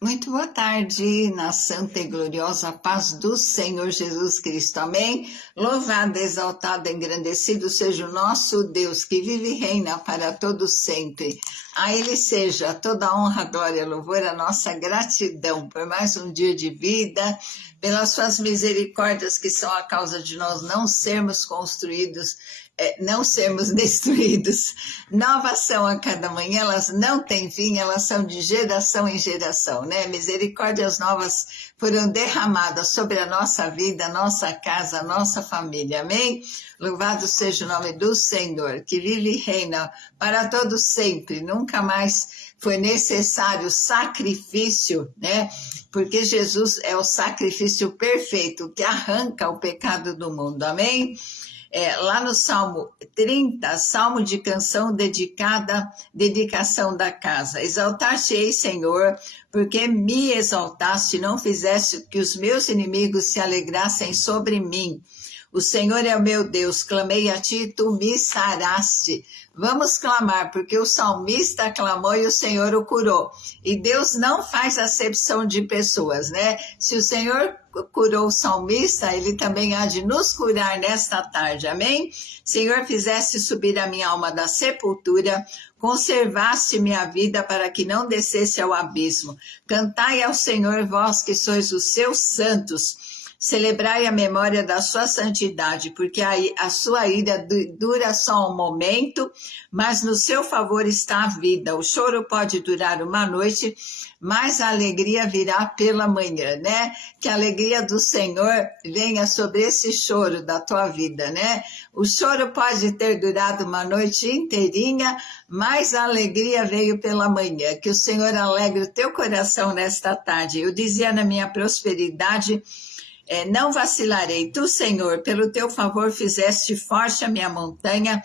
Muito boa tarde, na santa e gloriosa paz do Senhor Jesus Cristo. Amém? Louvado, exaltado, engrandecido seja o nosso Deus, que vive e reina para todos sempre. A Ele seja toda honra, glória, louvor, a nossa gratidão por mais um dia de vida, pelas suas misericórdias que são a causa de nós não sermos construídos, não sermos destruídos. Novas são a cada manhã, elas não têm fim, elas são de geração em geração, né? Misericórdias novas foram derramadas sobre a nossa vida, a nossa casa, a nossa família, amém? Louvado seja o nome do Senhor, que vive e reina para todos sempre, nunca mais foi necessário sacrifício, né? Porque Jesus é o sacrifício perfeito que arranca o pecado do mundo, amém? Lá no Salmo 30, Salmo de canção dedicação da casa. Exaltar-te-ei, Senhor, porque me exaltaste, não fizeste que os meus inimigos se alegrassem sobre mim. O Senhor é o meu Deus, clamei a ti, tu me saraste. Vamos clamar, porque o salmista clamou e o Senhor o curou. E Deus não faz acepção de pessoas, né? Se o Senhor curou o salmista, ele também há de nos curar nesta tarde, amém? Senhor, fizeste subir a minha alma da sepultura, conservaste minha vida para que não descesse ao abismo. Cantai ao Senhor, vós que sois os seus santos. Celebrai a memória da sua santidade, porque a sua ira dura só um momento, mas no seu favor está a vida. O choro pode durar uma noite, mas a alegria virá pela manhã, né? Que a alegria do Senhor venha sobre esse choro da tua vida, né? O choro pode ter durado uma noite inteirinha, mas a alegria veio pela manhã. Que o Senhor alegre o teu coração nesta tarde. Eu dizia na minha prosperidade, não vacilarei. Tu, Senhor, pelo teu favor fizeste forte a minha montanha,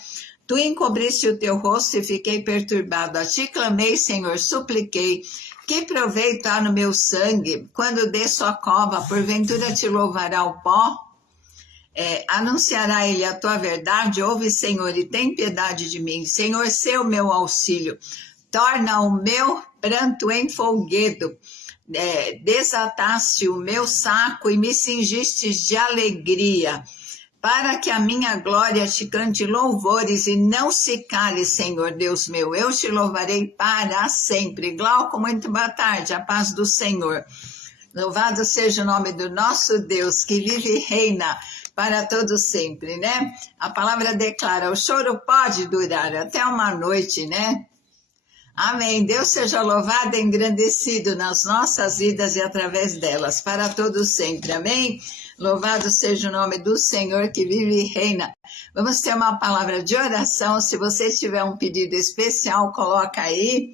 tu encobriste o teu rosto e fiquei perturbado. A ti clamei, Senhor, supliquei. Que proveito há no meu sangue? Quando desço a cova, porventura te louvará o pó? Anunciará ele a tua verdade? Ouve, Senhor, e tem piedade de mim. Senhor, sê o meu auxílio. Torna o meu pranto em folguedo. Desataste o meu saco e me cingiste de alegria, para que a minha glória te cante louvores e não se cale, Senhor Deus meu. Eu te louvarei para sempre. Glauco, muito boa tarde, a paz do Senhor. Louvado seja o nome do nosso Deus, que vive e reina para todo sempre, né? A palavra declara, o choro pode durar até uma noite, né? Amém. Deus seja louvado e engrandecido nas nossas vidas e através delas, para todos sempre. Amém? Louvado seja o nome do Senhor que vive e reina. Vamos ter uma palavra de oração. Se você tiver um pedido especial, coloca aí.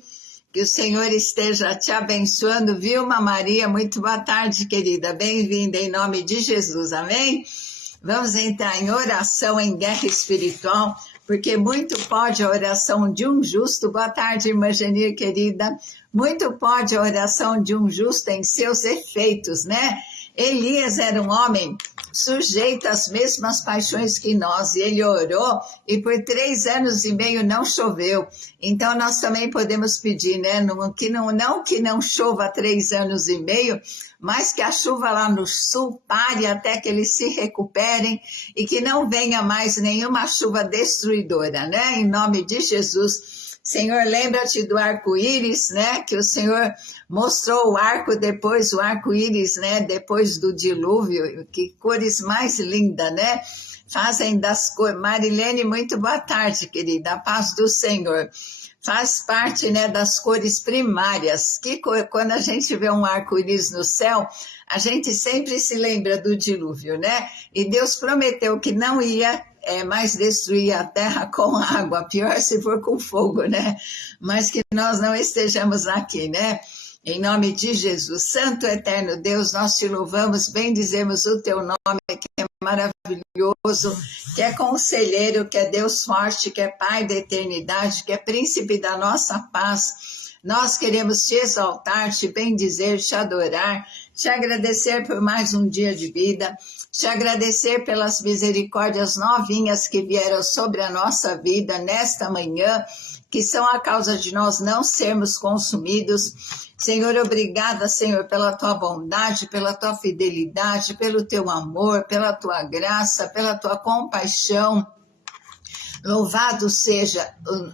Que o Senhor esteja te abençoando. Vilma Maria, muito boa tarde, querida. Bem-vinda em nome de Jesus. Amém? Vamos entrar em oração, em guerra espiritual, porque muito pode a oração de um justo. Boa tarde, irmã Genir, querida. Muito pode a oração de um justo em seus efeitos, né? Elias era um homem sujeito às mesmas paixões que nós, e ele orou, e por 3 anos e meio não choveu. Então nós também podemos pedir, né? Não que não chova 3 anos e meio, mas que a chuva lá no sul pare até que eles se recuperem e que não venha mais nenhuma chuva destruidora, né? Em nome de Jesus. Senhor, lembra-te do arco-íris, né? Que o Senhor mostrou o arco-íris, né? Depois do dilúvio, que cores mais lindas, né? Fazem das cores. Marilene, muito boa tarde, querida. A paz do Senhor. Faz parte, né, das cores primárias. Quando a gente vê um arco-íris no céu, a gente sempre se lembra do dilúvio, né? E Deus prometeu que não ia mais destruir a terra com água, pior se for com fogo, né? Mas que nós não estejamos aqui, né? Em nome de Jesus, Santo Eterno Deus, nós te louvamos, bendizemos o teu nome, que é maravilhoso, que é conselheiro, que é Deus forte, que é Pai da eternidade, que é príncipe da nossa paz. Nós queremos te exaltar, te bendizer, te adorar, te agradecer por mais um dia de vida, te agradecer pelas misericórdias novinhas que vieram sobre a nossa vida nesta manhã, que são a causa de nós não sermos consumidos. Senhor, obrigada, Senhor, pela tua bondade, pela tua fidelidade, pelo teu amor, pela tua graça, pela tua compaixão. Louvado seja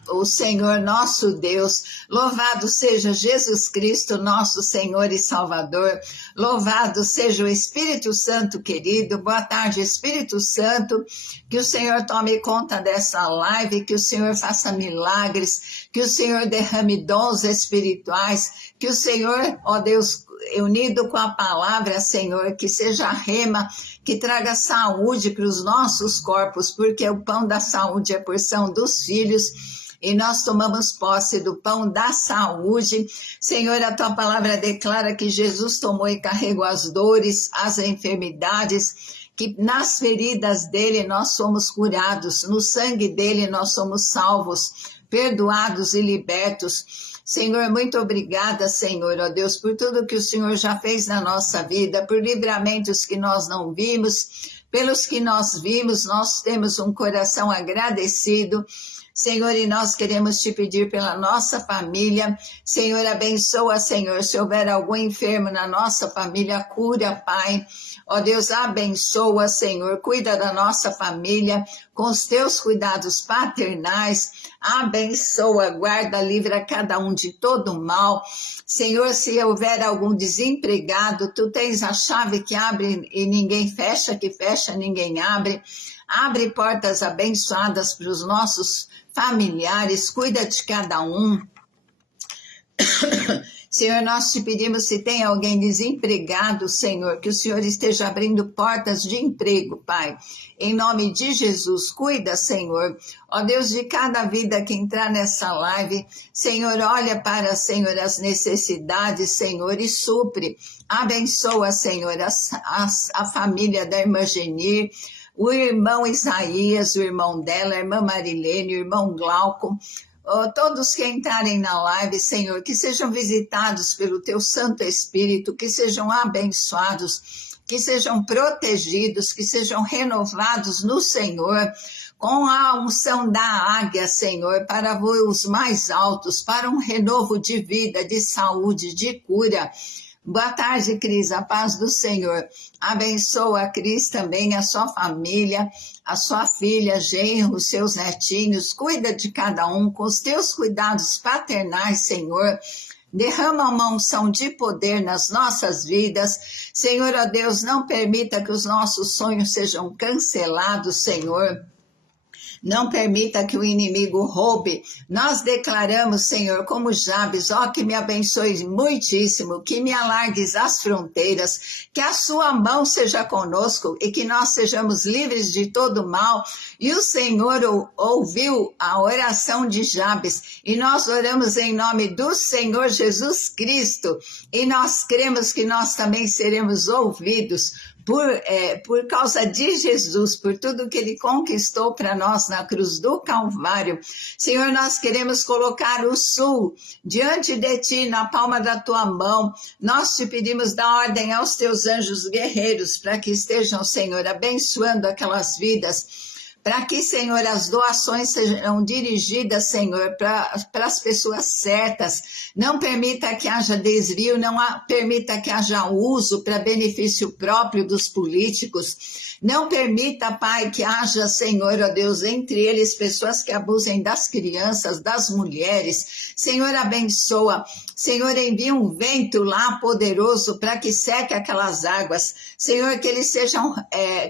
o Senhor nosso Deus, louvado seja Jesus Cristo, nosso Senhor e Salvador, louvado seja o Espírito Santo querido. Boa tarde, Espírito Santo, que o Senhor tome conta dessa live, que o Senhor faça milagres, que o Senhor derrame dons espirituais, que o Senhor, ó Deus, unido com a palavra, Senhor, que seja rema, que traga saúde para os nossos corpos, porque o pão da saúde é porção dos filhos, e nós tomamos posse do pão da saúde. Senhor, a tua palavra declara que Jesus tomou e carregou as dores, as enfermidades, que nas feridas dele nós somos curados, no sangue dele nós somos salvos, perdoados e libertos. Senhor, muito obrigada, Senhor, ó Deus, por tudo que o Senhor já fez na nossa vida, por livramentos que nós não vimos, pelos que nós vimos, nós temos um coração agradecido. Senhor, e nós queremos te pedir pela nossa família. Senhor, abençoa, Senhor, se houver algum enfermo na nossa família, cura, Pai. Ó Deus, abençoa, Senhor, cuida da nossa família com os teus cuidados paternais. Abençoa, guarda, livra cada um de todo mal. Senhor, se houver algum desempregado, tu tens a chave que abre e ninguém fecha, que fecha ninguém abre. Abre portas abençoadas para os nossos familiares, cuida de cada um. Senhor, nós te pedimos, se tem alguém desempregado, Senhor, que o Senhor esteja abrindo portas de emprego, Pai. Em nome de Jesus, cuida, Senhor. Ó Deus, de cada vida que entrar nessa live, Senhor, olha para, Senhor, as necessidades, Senhor, e supre. Abençoa, Senhor, a família da irmã Genir, o irmão Isaías, o irmão dela, a irmã Marilene, o irmão Glauco, todos que entrarem na live, Senhor, que sejam visitados pelo teu Santo Espírito, que sejam abençoados, que sejam protegidos, que sejam renovados no Senhor, com a unção da águia, Senhor, para voos mais altos, para um renovo de vida, de saúde, de cura. Boa tarde, Cris, a paz do Senhor. Abençoa a Cris também, a sua família, a sua filha, genro, os seus netinhos. Cuida de cada um com os teus cuidados paternais, Senhor. Derrama uma unção de poder nas nossas vidas. Senhor, ó Deus, não permita que os nossos sonhos sejam cancelados, Senhor. Não permita que o inimigo roube. Nós declaramos, Senhor, como Jabes, ó, que me abençoes muitíssimo, que me alargues as fronteiras, que a sua mão seja conosco e que nós sejamos livres de todo mal. E o Senhor ouviu a oração de Jabes e nós oramos em nome do Senhor Jesus Cristo e nós cremos que nós também seremos ouvidos por causa de Jesus, por tudo que ele conquistou para nós na cruz do Calvário. Senhor, nós queremos colocar o sul diante de ti, na palma da tua mão. Nós te pedimos dar ordem aos teus anjos guerreiros para que estejam, Senhor, abençoando aquelas vidas, para que, Senhor, as doações sejam dirigidas, Senhor, para as pessoas certas. Não permita que haja desvio, não permita que haja uso para benefício próprio dos políticos. Não permita, Pai, que haja, Senhor, ó Deus, entre eles pessoas que abusem das crianças, das mulheres. Senhor, abençoa. Senhor, envia um vento lá poderoso para que seque aquelas águas. Senhor, que eles sejam,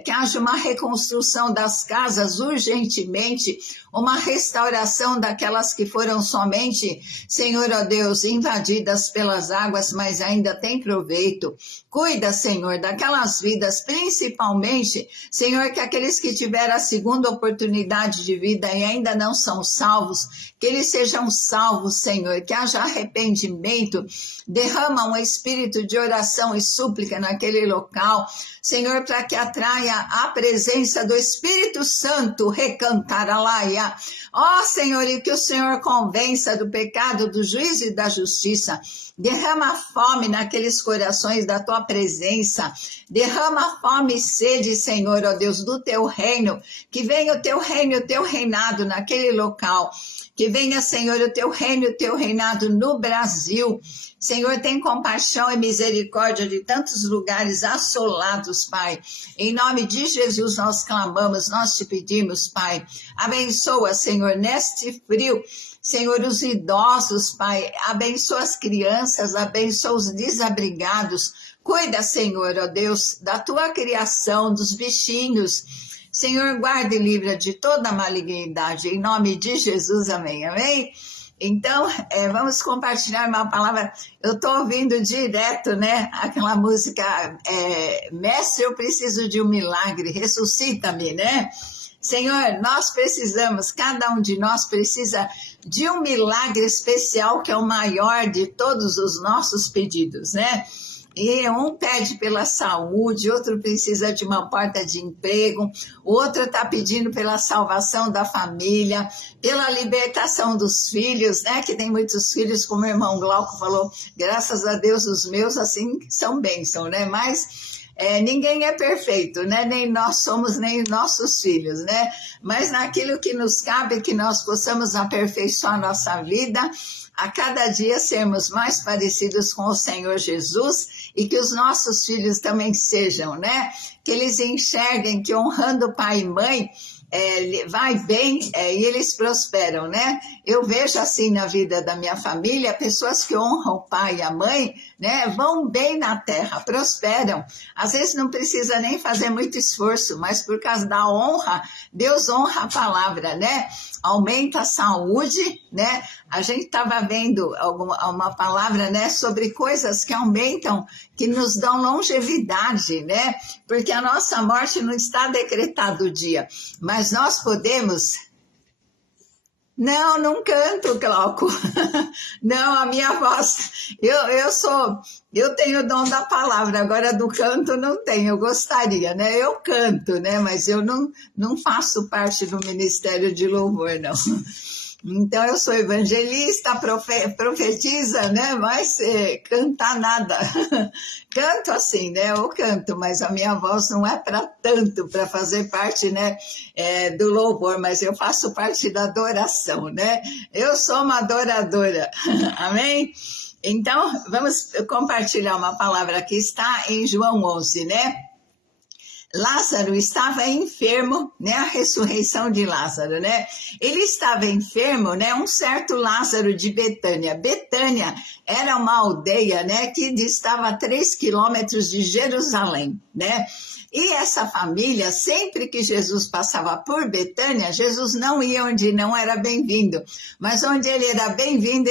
que haja uma reconstrução das casas urgentemente, uma restauração daquelas que foram somente, Senhor, ó Deus, invadidas pelas águas, mas ainda tem proveito. Cuida, Senhor, daquelas vidas, principalmente, Senhor, que aqueles que tiveram a segunda oportunidade de vida e ainda não são salvos, que eles sejam salvos, Senhor, que haja arrependimento, derrama um espírito de oração e súplica naquele local, Senhor, para que atraia a presença do Espírito Santo, recantaralaia. Ó, Senhor, e que o Senhor convença do pecado, do juízo e da justiça. Derrama fome naqueles corações da tua presença. Derrama fome e sede, Senhor, ó Deus, do teu reino, que venha o teu reino e o teu reinado naquele local, que venha, Senhor, o teu reino e o teu reinado no Brasil. Senhor, tem compaixão e misericórdia de tantos lugares assolados, Pai. Em nome de Jesus nós clamamos, nós te pedimos, Pai. Abençoa, Senhor, neste frio, Senhor, os idosos, Pai. Abençoa as crianças, abençoa os desabrigados. Cuida, Senhor, ó Deus, da tua criação, dos bichinhos. Senhor, guarda e livra de toda malignidade. Em nome de Jesus, amém, amém? Então, vamos compartilhar uma palavra. Eu estou ouvindo direto, né? Aquela música, Mestre, eu preciso de um milagre, ressuscita-me, né? Senhor, nós precisamos, cada um de nós precisa de um milagre especial, que é o maior de todos os nossos pedidos, né? E um pede pela saúde, outro precisa de uma porta de emprego, o outro está pedindo pela salvação da família, pela libertação dos filhos, né? Que tem muitos filhos, como o irmão Glauco falou, graças a Deus os meus, assim, são bênção, né? Mas ninguém é perfeito, né? Nem nós somos, nem nossos filhos, né? Mas naquilo que nos cabe, que nós possamos aperfeiçoar nossa vida, a cada dia sermos mais parecidos com o Senhor Jesus, e que os nossos filhos também sejam, né? Que eles enxerguem que honrando pai e mãe, vai bem e eles prosperam, né? Eu vejo assim na vida da minha família, pessoas que honram o pai e a mãe, né? Vão bem na terra, prosperam. Às vezes não precisa nem fazer muito esforço, mas por causa da honra, Deus honra a palavra, né? Aumenta a saúde, né? A gente estava vendo uma palavra, né, sobre coisas que aumentam, que nos dão longevidade, né? Porque a nossa morte não está decretada o dia, mas nós podemos... Não canto, Glauco. Não, a minha voz, eu tenho o dom da palavra, agora do canto não tenho, eu gostaria, né? Eu canto, né? Mas eu não faço parte do ministério de louvor, não. Então, eu sou evangelista, profetiza, né? Mas cantar nada. Canto assim, né? Eu canto, mas a minha voz não é para tanto, para fazer parte, né, do louvor, mas eu faço parte da adoração, né? Eu sou uma adoradora. Amém? Então, vamos compartilhar uma palavra que está em João 11, né? Lázaro estava enfermo, né? A ressurreição de Lázaro, né? Ele estava enfermo, né? Um certo Lázaro de Betânia. Betânia era uma aldeia, né? Que distava a 3 quilômetros de Jerusalém, né? E essa família, sempre que Jesus passava por Betânia, Jesus não ia onde não era bem-vindo. Mas onde ele era bem-vindo,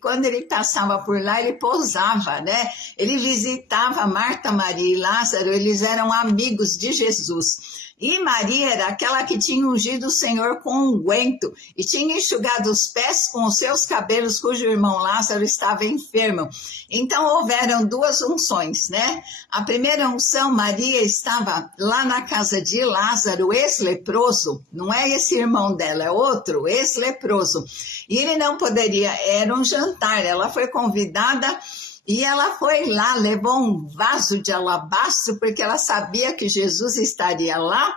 quando ele passava por lá, ele pousava, né? Ele visitava Marta, Maria e Lázaro, eles eram amigos de Jesus. E Maria era aquela que tinha ungido o Senhor com unguento e tinha enxugado os pés com os seus cabelos, cujo irmão Lázaro estava enfermo. Então houveram 2 unções, né? A primeira unção, Maria estava lá na casa de Lázaro, ex-leproso, não é esse irmão dela, é outro, ex-leproso. E ele não poderia, era um jantar, ela foi convidada. E ela foi lá, levou um vaso de alabastro, porque ela sabia que Jesus estaria lá.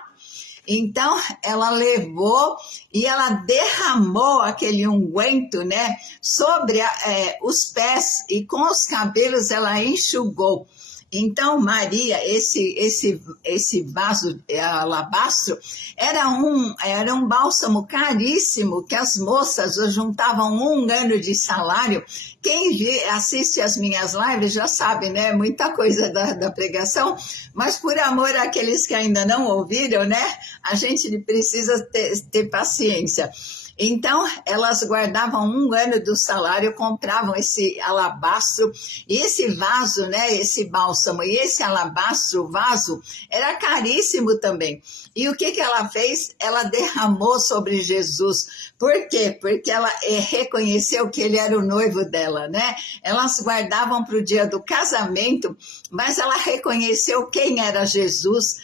Então, ela levou e ela derramou aquele unguento, né, sobre os pés, e com os cabelos ela enxugou. Então, Maria, esse vaso alabastro, era um bálsamo caríssimo que as moças juntavam 1 ano de salário. Quem assiste as minhas lives já sabe, né? Muita coisa da pregação, mas por amor àqueles que ainda não ouviram, né? A gente precisa ter paciência. Então, elas guardavam 1 ano do salário, compravam esse alabastro, e esse vaso, né, esse bálsamo, e esse alabastro, vaso, era caríssimo também. E o que ela fez? Ela derramou sobre Jesus. Por quê? Porque ela reconheceu que ele era o noivo dela, né? Elas guardavam para o dia do casamento, mas ela reconheceu quem era Jesus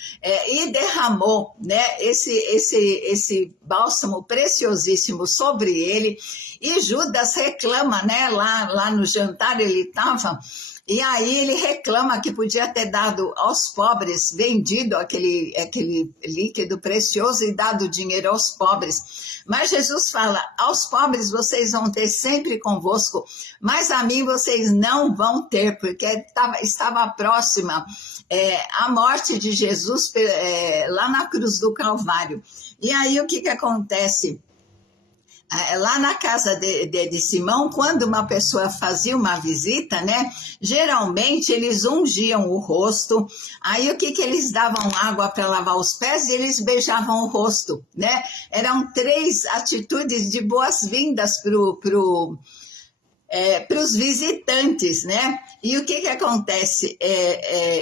e derramou, né, esse bálsamo preciosíssimo sobre ele. E Judas reclama, né? Lá no jantar ele estava, E aí ele reclama que podia ter dado aos pobres, vendido aquele líquido precioso e dado dinheiro aos pobres. Mas Jesus fala, aos pobres vocês vão ter sempre convosco, mas a mim vocês não vão ter, porque estava próxima a morte de Jesus lá na cruz do Calvário. E aí o que acontece? Lá na casa de Simão, quando uma pessoa fazia uma visita, né? Geralmente eles ungiam o rosto, aí o que eles davam água para lavar os pés e eles beijavam o rosto, né? Eram 3 atitudes de boas-vindas para os visitantes, né? E o que acontece?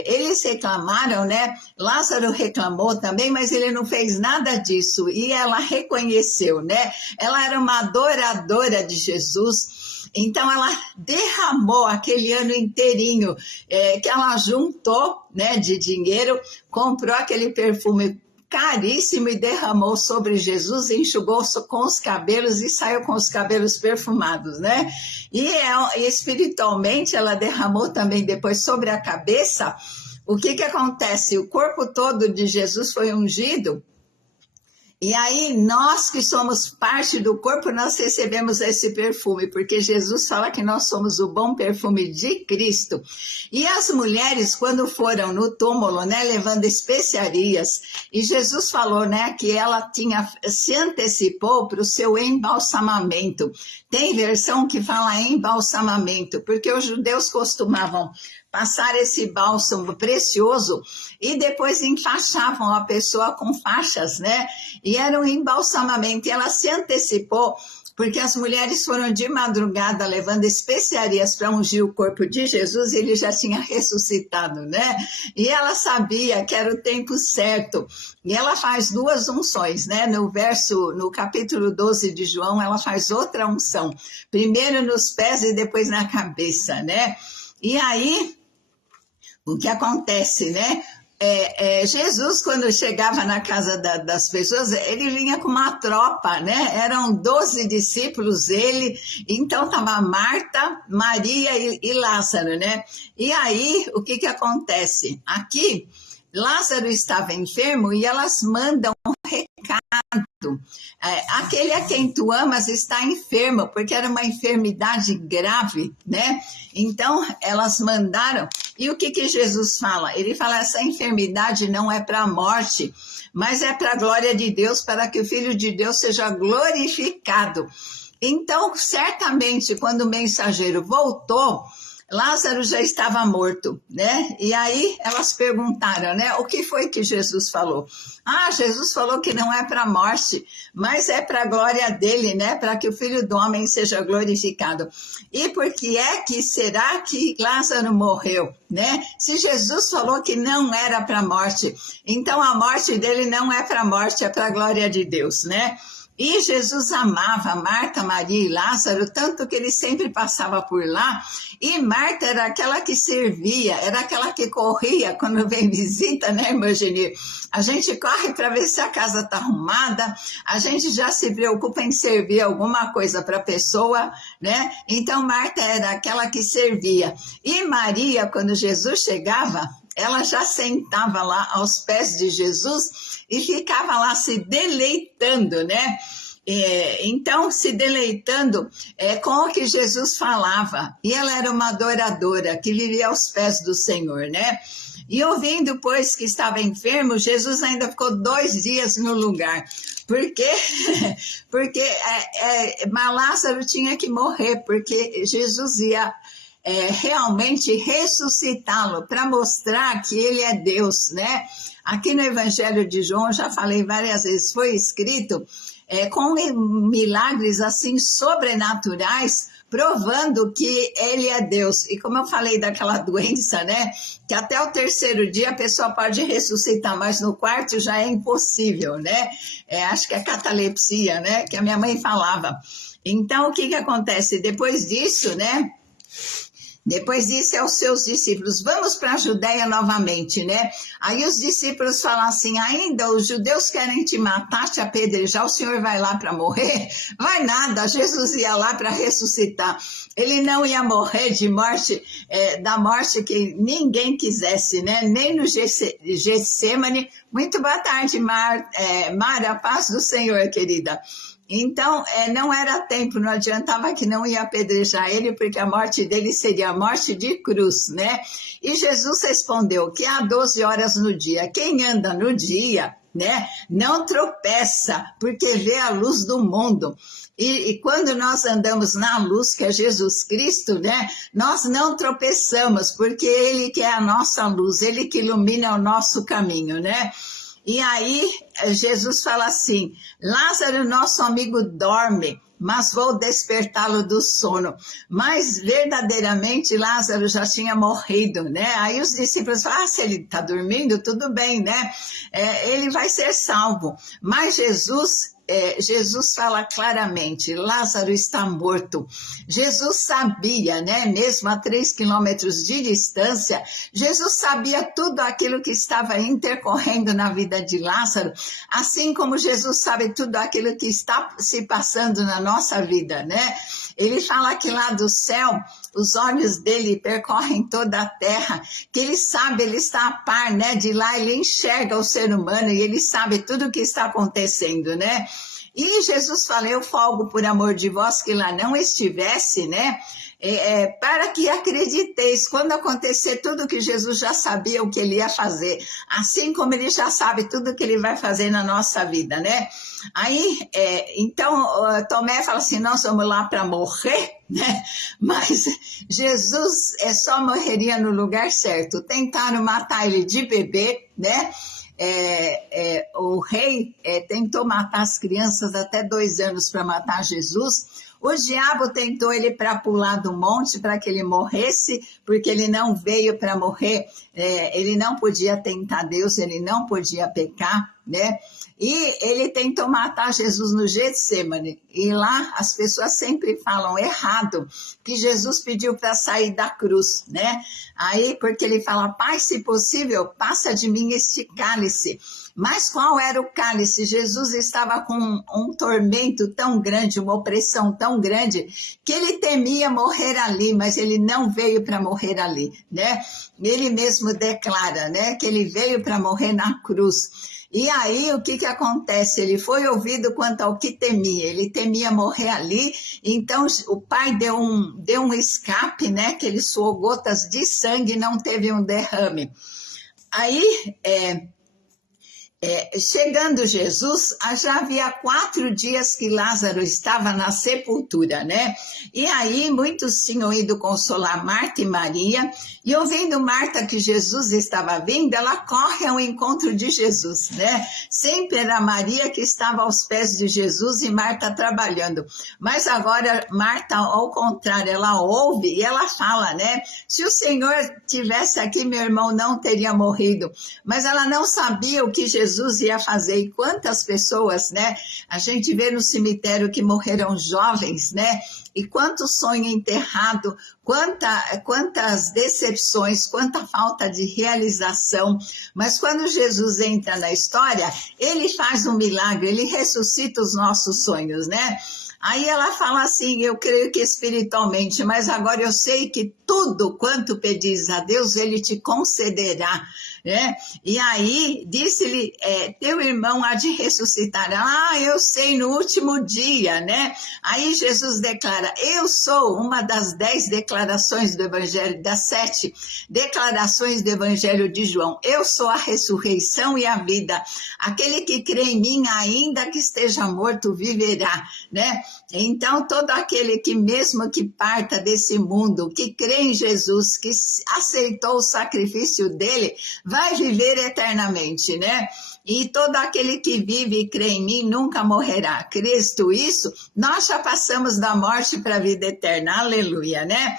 Eles reclamaram, né? Lázaro reclamou também, mas ele não fez nada disso. E ela reconheceu, né? Ela era uma adoradora de Jesus. Então, ela derramou aquele ano inteirinho que ela juntou, né, de dinheiro, comprou aquele perfume caríssimo e derramou sobre Jesus, enxugou com os cabelos e saiu com os cabelos perfumados, né? E espiritualmente ela derramou também depois sobre a cabeça. O que acontece? O corpo todo de Jesus foi ungido. E aí, nós que somos parte do corpo, nós recebemos esse perfume, porque Jesus fala que nós somos o bom perfume de Cristo. E as mulheres, quando foram no túmulo, né, levando especiarias, e Jesus falou, né, que ela se antecipou para o seu embalsamamento. Tem versão que fala embalsamamento, porque os judeus costumavam passar esse bálsamo precioso e depois enfaixavam a pessoa com faixas, né? E era um embalsamamento. E ela se antecipou, porque as mulheres foram de madrugada levando especiarias para ungir o corpo de Jesus e ele já tinha ressuscitado, né? E ela sabia que era o tempo certo. E ela faz 2 unções, né? No capítulo 12 de João, ela faz outra unção. Primeiro nos pés e depois na cabeça, né? E aí, o que acontece, né? Jesus, quando chegava na casa das pessoas, ele vinha com uma tropa, né? Eram 12 discípulos, então estava Marta, Maria e Lázaro, né? E aí, o que acontece? Aqui, Lázaro estava enfermo e elas mandam um recado. Aquele a quem tu amas está enfermo, porque era uma enfermidade grave, né? Então, elas mandaram. E o que Jesus fala? Ele fala, essa enfermidade não é para a morte, mas é para a glória de Deus, para que o Filho de Deus seja glorificado. Então, certamente, quando o mensageiro voltou, Lázaro já estava morto, né? E aí elas perguntaram, né? O que foi que Jesus falou? Jesus falou que não é para a morte, mas é para a glória dele, né? Para que o Filho do Homem seja glorificado. E por que será que Lázaro morreu, né? Se Jesus falou que não era para a morte, então a morte dele não é para a morte, é para a glória de Deus, né? E Jesus amava Marta, Maria e Lázaro, tanto que ele sempre passava por lá. E Marta era aquela que servia, era aquela que corria quando vem visita, né, irmã Geni? A gente corre para ver se a casa está arrumada, a gente já se preocupa em servir alguma coisa para a pessoa, né? Então, Marta era aquela que servia. E Maria, quando Jesus chegava, ela já sentava lá aos pés de Jesus e ficava lá se deleitando, né? Então, se deleitando com o que Jesus falava. E ela era uma adoradora que vivia aos pés do Senhor, né? E ouvindo, pois, que estava enfermo, Jesus ainda ficou 2 dias no lugar. Por quê? Porque Lázaro tinha que morrer, porque Jesus ia realmente ressuscitá-lo para mostrar que ele é Deus, né? Aqui no Evangelho de João, já falei várias vezes, foi escrito com milagres assim sobrenaturais, provando que ele é Deus. E como eu falei daquela doença, né? Que até o 3º dia a pessoa pode ressuscitar, mas no 4º já é impossível, né? Acho que é catalepsia, né? Que a minha mãe falava. Então, o que acontece? Depois disso, né? Depois disse aos seus discípulos, vamos para a Judéia novamente, né? Aí os discípulos falam assim, ainda os judeus querem te matar, te apedrejar, o Senhor vai lá para morrer? Vai nada, Jesus ia lá para ressuscitar. Ele não ia morrer de morte, da morte que ninguém quisesse, né? Nem no Getsemane. Muito boa tarde, Mara, paz do Senhor, querida. Então, não era tempo, não adiantava que não ia apedrejar ele, porque a morte dele seria a morte de cruz, né? E Jesus respondeu que há 12 horas no dia. Quem anda no dia, né, não tropeça, porque vê a luz do mundo. E quando nós andamos na luz, que é Jesus Cristo, né, nós não tropeçamos, porque Ele que é a nossa luz, Ele que ilumina o nosso caminho, né? E aí Jesus fala assim, Lázaro, nosso amigo, dorme, mas vou despertá-lo do sono. Mas verdadeiramente Lázaro já tinha morrido, né? Aí os discípulos falam, se ele está dormindo, tudo bem, né? Ele vai ser salvo. Mas Jesus fala claramente, Lázaro está morto. Jesus sabia, né? Mesmo a 3 quilômetros de distância, Jesus sabia tudo aquilo que estava intercorrendo na vida de Lázaro, assim como Jesus sabe tudo aquilo que está se passando na nossa vida, né? Ele fala que lá do céu, os olhos dele percorrem toda a terra, que ele sabe, ele está a par, né? De lá ele enxerga o ser humano e ele sabe tudo o que está acontecendo, né? E Jesus fala, eu folgo por amor de vós que lá não estivesse, né? Para que acrediteis, quando acontecer tudo que Jesus já sabia o que ele ia fazer, assim como ele já sabe tudo que ele vai fazer na nossa vida, né? Aí, então, Tomé fala assim, nós vamos lá para morrer, né? Mas Jesus só morreria no lugar certo. Tentaram matar ele de bebê, né? O rei tentou matar as crianças até 2 anos para matar Jesus. O diabo tentou ele para pular do monte para que ele morresse, porque ele não veio para morrer, ele não podia tentar Deus, ele não podia pecar, né? E ele tentou matar Jesus no Getsemane, e lá as pessoas sempre falam errado, que Jesus pediu para sair da cruz, né? Aí, porque ele fala, Pai, se possível, passa de mim este cálice. Mas qual era o cálice? Jesus estava com um tormento tão grande, uma opressão tão grande, que ele temia morrer ali, mas ele não veio para morrer ali, né? Ele mesmo declara, né, que ele veio para morrer na cruz. E aí, o que acontece? Ele foi ouvido quanto ao que temia. Ele temia morrer ali, então o pai deu um escape, né? Que ele suou gotas de sangue e não teve um derrame. Aí, chegando Jesus, já havia 4 dias que Lázaro estava na sepultura, né? E aí muitos tinham ido consolar Marta e Maria, e ouvindo Marta que Jesus estava vindo, ela corre ao encontro de Jesus, né? Sempre era Maria que estava aos pés de Jesus e Marta trabalhando. Mas agora Marta, ao contrário, ela ouve e ela fala, né? Se o Senhor tivesse aqui, meu irmão não teria morrido. Mas ela não sabia o que Jesus ia fazer. E quantas pessoas, né? A gente vê no cemitério que morreram jovens, né? E quanto sonho enterrado, quantas decepções, quanta falta de realização. Mas quando Jesus entra na história, ele faz um milagre, ele ressuscita os nossos sonhos, né? Aí ela fala assim, eu creio que espiritualmente, mas agora eu sei que tudo quanto pedis a Deus, ele te concederá, né? E aí disse-lhe, teu irmão há de ressuscitar. Eu sei, no último dia, né? Aí Jesus declara, eu sou uma das 10 declarações do Evangelho, das 7 declarações do Evangelho de João. Eu sou a ressurreição e a vida. Aquele que crê em mim, ainda que esteja morto, viverá, né? Então, todo aquele que mesmo que parta desse mundo, que crê em Jesus, que aceitou o sacrifício dele, vai viver eternamente, né? E todo aquele que vive e crê em mim nunca morrerá. Cristo, isso, nós já passamos da morte para a vida eterna, aleluia, né?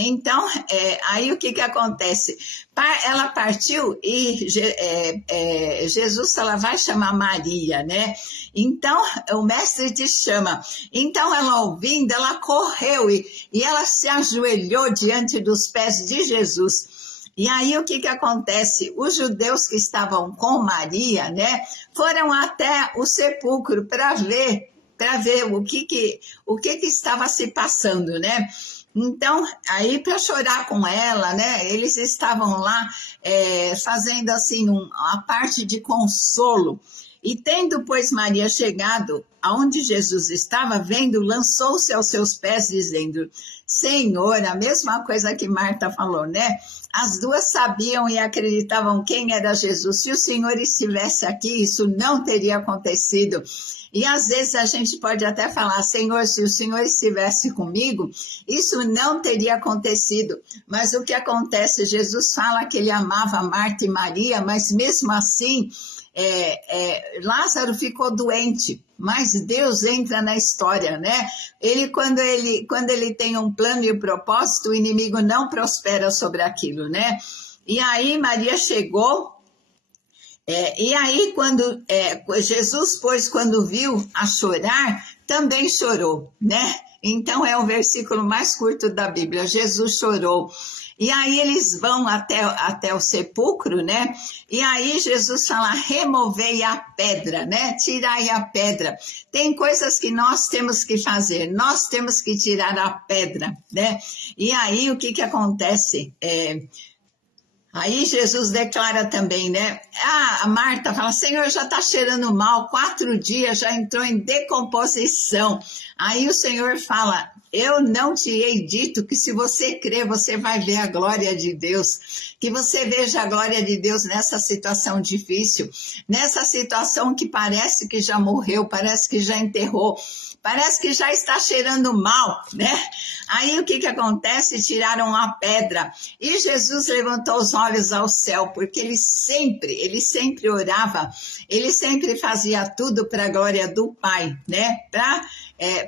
Então, aí o que acontece? Ela partiu e Jesus ela vai chamar Maria, né? Então, o mestre te chama. Então, ela ouvindo, ela correu e ela se ajoelhou diante dos pés de Jesus. E aí o que acontece? Os judeus que estavam com Maria, né, foram até o sepulcro para ver o que estava se passando, né? Então, aí para chorar com ela, né? Eles estavam lá fazendo assim uma parte de consolo. E tendo, pois, Maria chegado aonde Jesus estava, vendo, lançou-se aos seus pés, dizendo: Senhor, a mesma coisa que Marta falou, né? As duas sabiam e acreditavam quem era Jesus. Se o Senhor estivesse aqui, isso não teria acontecido. E às vezes a gente pode até falar: Senhor, se o Senhor estivesse comigo, isso não teria acontecido. Mas o que acontece? Jesus fala que ele amava Marta e Maria, mas mesmo assim, Lázaro ficou doente. Mas Deus entra na história, né? Quando ele tem um plano e um propósito, o inimigo não prospera sobre aquilo, né? E aí Maria chegou. E aí, Jesus, pois, quando viu a chorar, também chorou, né? Então, é o versículo mais curto da Bíblia. Jesus chorou. E aí, eles vão até o sepulcro, né? E aí, Jesus fala: removei a pedra, né? Tirai a pedra. Tem coisas que nós temos que fazer. Nós temos que tirar a pedra, né? E aí, o que acontece? Aí Jesus declara também, né? A Marta fala: Senhor, já está cheirando mal, 4 dias, já entrou em decomposição. Aí o Senhor fala: eu não te hei dito que se você crer, você vai ver a glória de Deus. Que você veja a glória de Deus nessa situação difícil, nessa situação que parece que já morreu, parece que já enterrou, parece que já está cheirando mal, né? Aí o que acontece? Tiraram a pedra e Jesus levantou os olhos ao céu, porque ele sempre orava, ele sempre fazia tudo para a glória do Pai, né?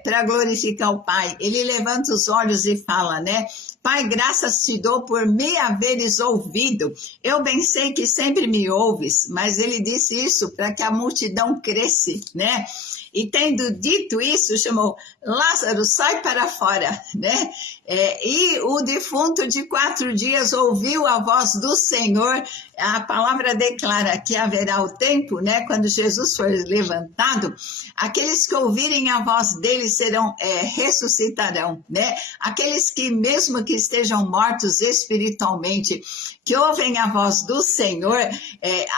Para glorificar o Pai. Ele levanta os olhos e fala, né? Pai, graças te dou por me haveres ouvido. Eu bem sei que sempre me ouves, mas ele disse isso para que a multidão cresce, né? E tendo dito isso, chamou: Lázaro, sai para fora, né? E o defunto de 4 dias ouviu a voz do Senhor. A palavra declara que haverá o tempo, né? Quando Jesus for levantado, aqueles que ouvirem a voz dele ressuscitarão, né? Aqueles que, mesmo que estejam mortos espiritualmente, que ouvem a voz do Senhor,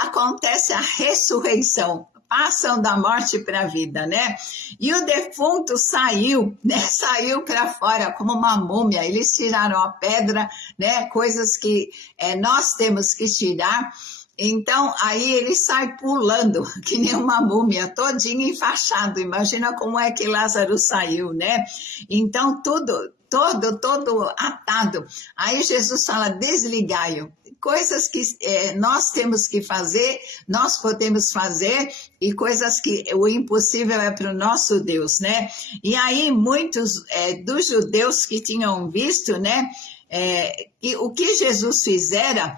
acontece a ressurreição. Passam da morte para a vida, né? E o defunto saiu, né? Saiu para fora como uma múmia. Eles tiraram a pedra, né? Coisas que nós temos que tirar. Então, aí ele sai pulando, que nem uma múmia, todinho enfaixado. Imagina como é que Lázaro saiu, né? Então, todo atado. Aí Jesus fala: desligai-o. Coisas que nós temos que fazer, nós podemos fazer, e coisas que o impossível é para o nosso Deus, né? E aí muitos dos judeus que tinham visto, né, e o que Jesus fizera,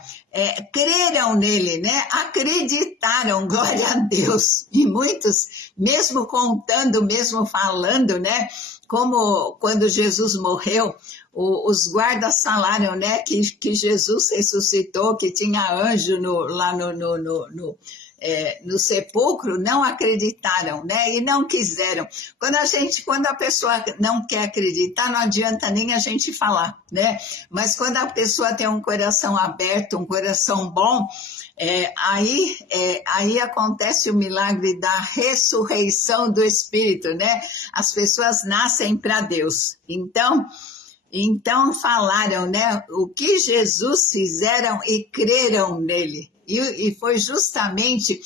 creram nele, né? Acreditaram, glória a Deus. E muitos, mesmo contando, mesmo falando, né? Como quando Jesus morreu, os guardas falaram, né, que Jesus ressuscitou, que tinha anjo lá no sepulcro, não acreditaram, né, e não quiseram. Quando a pessoa não quer acreditar, não adianta nem a gente falar, né, mas quando a pessoa tem um coração aberto, um coração bom, aí acontece o milagre da ressurreição do Espírito, né? As pessoas nascem para Deus. Então falaram, né? O que Jesus fizeram e creram nele. E foi justamente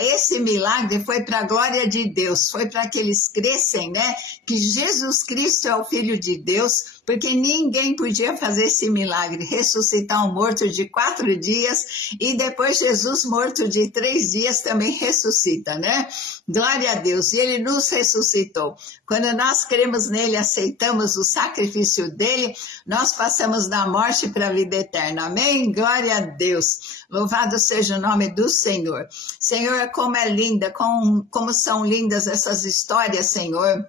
esse milagre, foi para a glória de Deus, foi para que eles crescem, né? Que Jesus Cristo é o Filho de Deus, porque ninguém podia fazer esse milagre, ressuscitar um morto de 4 dias, e depois Jesus morto de 3 dias também ressuscita, né? Glória a Deus, e ele nos ressuscitou. Quando nós cremos nele, aceitamos o sacrifício dele, nós passamos da morte para a vida eterna, amém? Glória a Deus, louvado seja o nome do Senhor. Senhor, como é linda, como são lindas essas histórias, Senhor.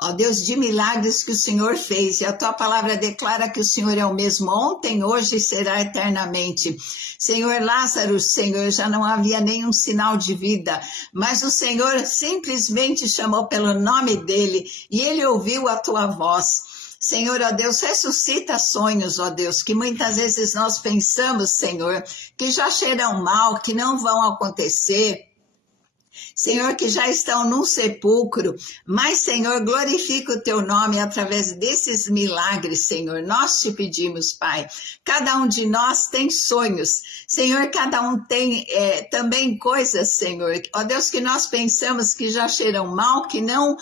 Ó Deus, de milagres que o Senhor fez, e a tua palavra declara que o Senhor é o mesmo ontem, hoje e será eternamente. Senhor, Lázaro, Senhor, já não havia nenhum sinal de vida, mas o Senhor simplesmente chamou pelo nome dele, e ele ouviu a tua voz. Senhor, ó Deus, ressuscita sonhos, ó Deus, que muitas vezes nós pensamos, Senhor, que já cheiram mal, que não vão acontecer. Senhor, que já estão num sepulcro, mas, Senhor, glorifica o teu nome através desses milagres, Senhor. Nós te pedimos, Pai, cada um de nós tem sonhos, Senhor, cada um tem também coisas, Senhor, ó Deus, que nós pensamos que já cheiram mal, que não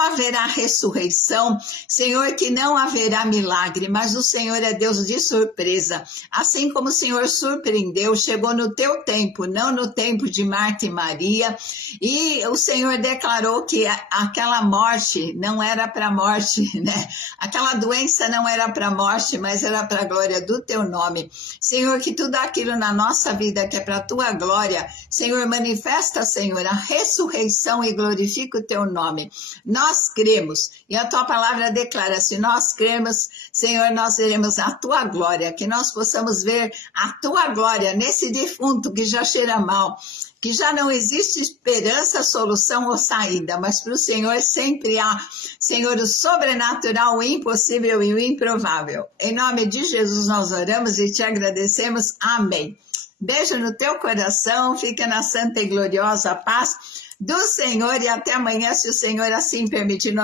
haverá ressurreição, Senhor, que não haverá milagre, mas o Senhor é Deus de surpresa, assim como o Senhor surpreendeu, chegou no teu tempo, não no tempo de Marta e Maria, e o Senhor declarou que aquela morte não era para morte, né? Aquela doença não era para morte, mas era para a glória do teu nome. Senhor, que tudo aquilo na nossa vida que é para a tua glória, Senhor, manifesta, Senhor, a ressurreição e glorifica o teu nome. Nós cremos, e a tua palavra declara, se nós cremos, Senhor, nós veremos a tua glória, que nós possamos ver a tua glória nesse defunto que já cheira mal, que já não existe esperança, solução ou saída, mas para o Senhor sempre há, Senhor, o sobrenatural, o impossível e o improvável. Em nome de Jesus nós oramos e te agradecemos. Amém. Beijo no teu coração, fica na santa e gloriosa paz do Senhor e até amanhã, se o Senhor assim permitir. Nós